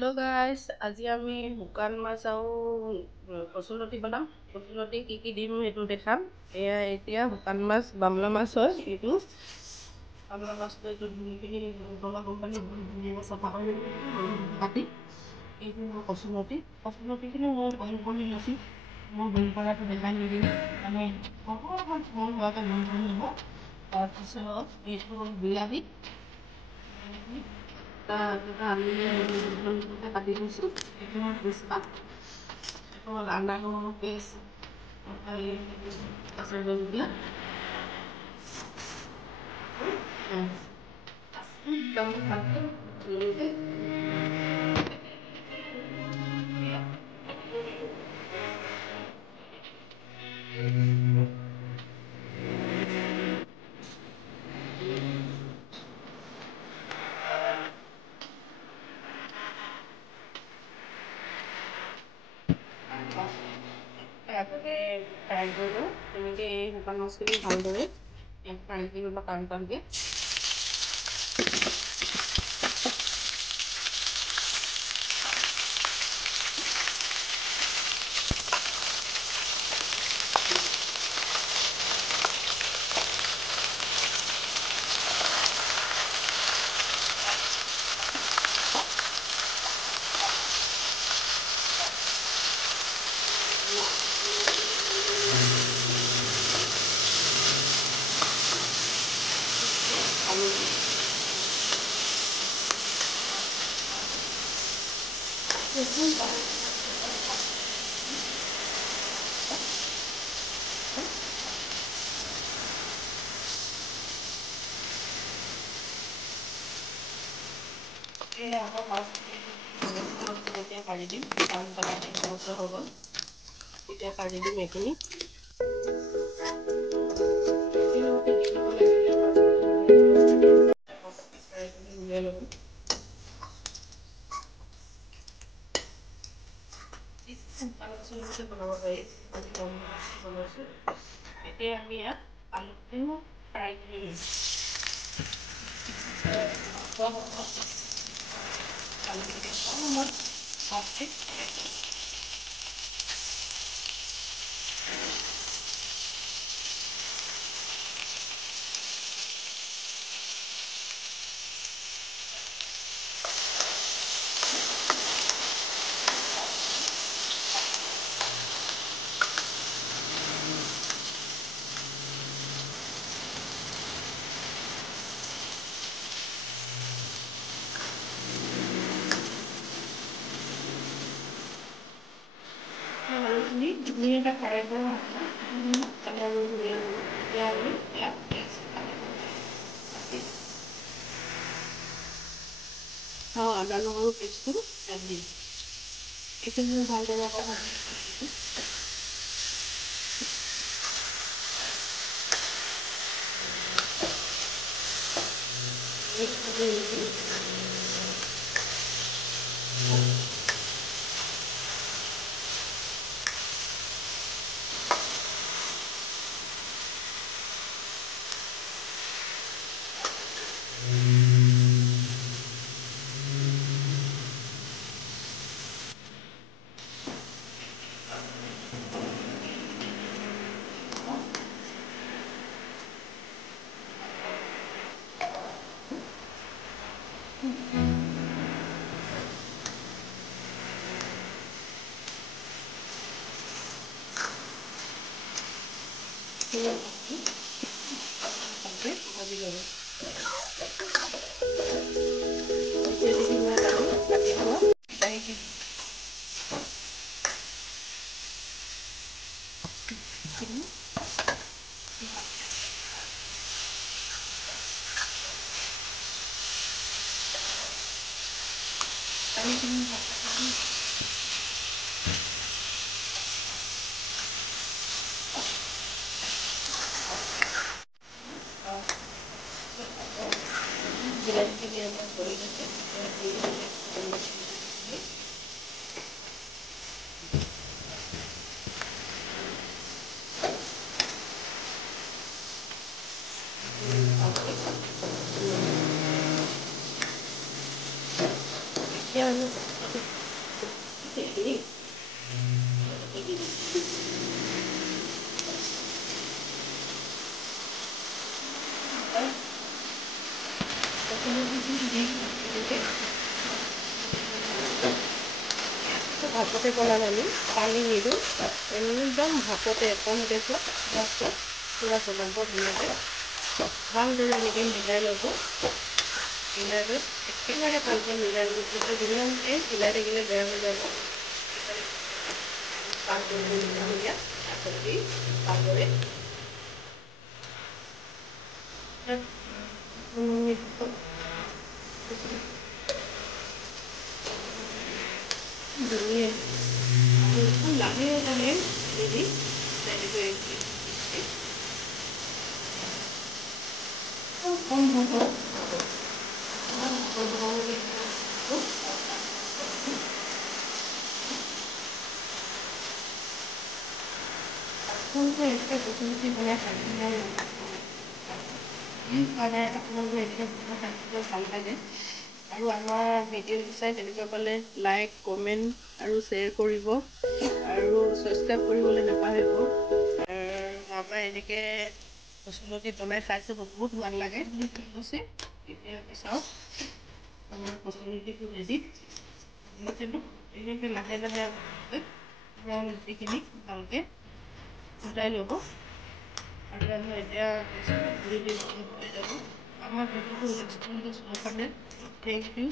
Hello' গাইছ, আজি আমি শুকান মাছ আৰু কচুলতি বনাম। কচুলতি কি দিম সেইটো দেখাম। এতিয়া শুকান মাছ বামলা মাছ হয়। এইটো বামলা মাছটো এইটো ধুই ধুনীয়াকৈ চাফা কৰি কাটি এইটো মোৰ কচুলতিখিনি মই বইল কৰি লৈছোঁ। মই বইল কৰাটো দেখাই নিদিলোঁ, মানে অকণমান কোমল হোৱাকৈ বইল কৰি ল'ব। তাৰপিছত এইটো বিলাহী আলু কাটি লৈছোঁ। এইটো হ'ল তেজপাত, এইটো হ'ল আদা নহৰু পেষ্ট, ফ্ৰাই কৰি লওঁ। তেনেকৈ এই শুকান মাছখিনি ভালদৰে ফ্ৰাই কৰি ল'ব টানকৈ। আকৌ মাছখিনি এতিয়া কাঢ়ি দিম। হৈ গ'ল, এতিয়া কাঢ়ি দিম এইখিনি। এতিয়া আমি ইয়াত আলুখিনি ফ্ৰাই কৰি দিম। আলুখিনি ধুনীয়াকৈ ফ্ৰাই কৰা এতিয়া আমি ইয়াত আদা নহৰু পেষ্টটো ইয়াত দিম। এইখিনি ভালদৰে ভাজি ল'ব। ভাপতে বনাম আমি পানী নিদিওঁ একদম ভাপতে কম গেছত পূৰা বনাব ধুনীয়াকৈ ভালদৰে এনেকৈ মিলাই ল'ব মিলাই লৈ একেবাৰে ভালকৈ মিলাই ল'ব ধুনীয়াকৈ মিলাই থাকিলে বেয়া হৈ যাব পাক ধুনীয়া চব্জি ভালদৰে লাহে লাহে নিদি ভাল লাগে আৰু আমাৰ ভিডিঅ' চাই তেনেকুৱা পালে লাইক কমেণ্ট আৰু শ্বেয়াৰ কৰিব আৰু ছাবস্ক্ৰাইব কৰিবলৈ নাপাহৰিব আমাৰ এনেকৈ কচুলতি বনাই খাইছোঁ বহুত ভাল লাগে হৈছে এতিয়া চাওক আমাৰ কচুলতিটো ৰেডি এনেকৈ লাহে লাহে লুটিখিনি ভালকৈ গোটাই ল'ব আৰু আমি এতিয়া যাব আমাৰ ভিডিঅ'টো নেক্সট কাৰণে থেংক ইউ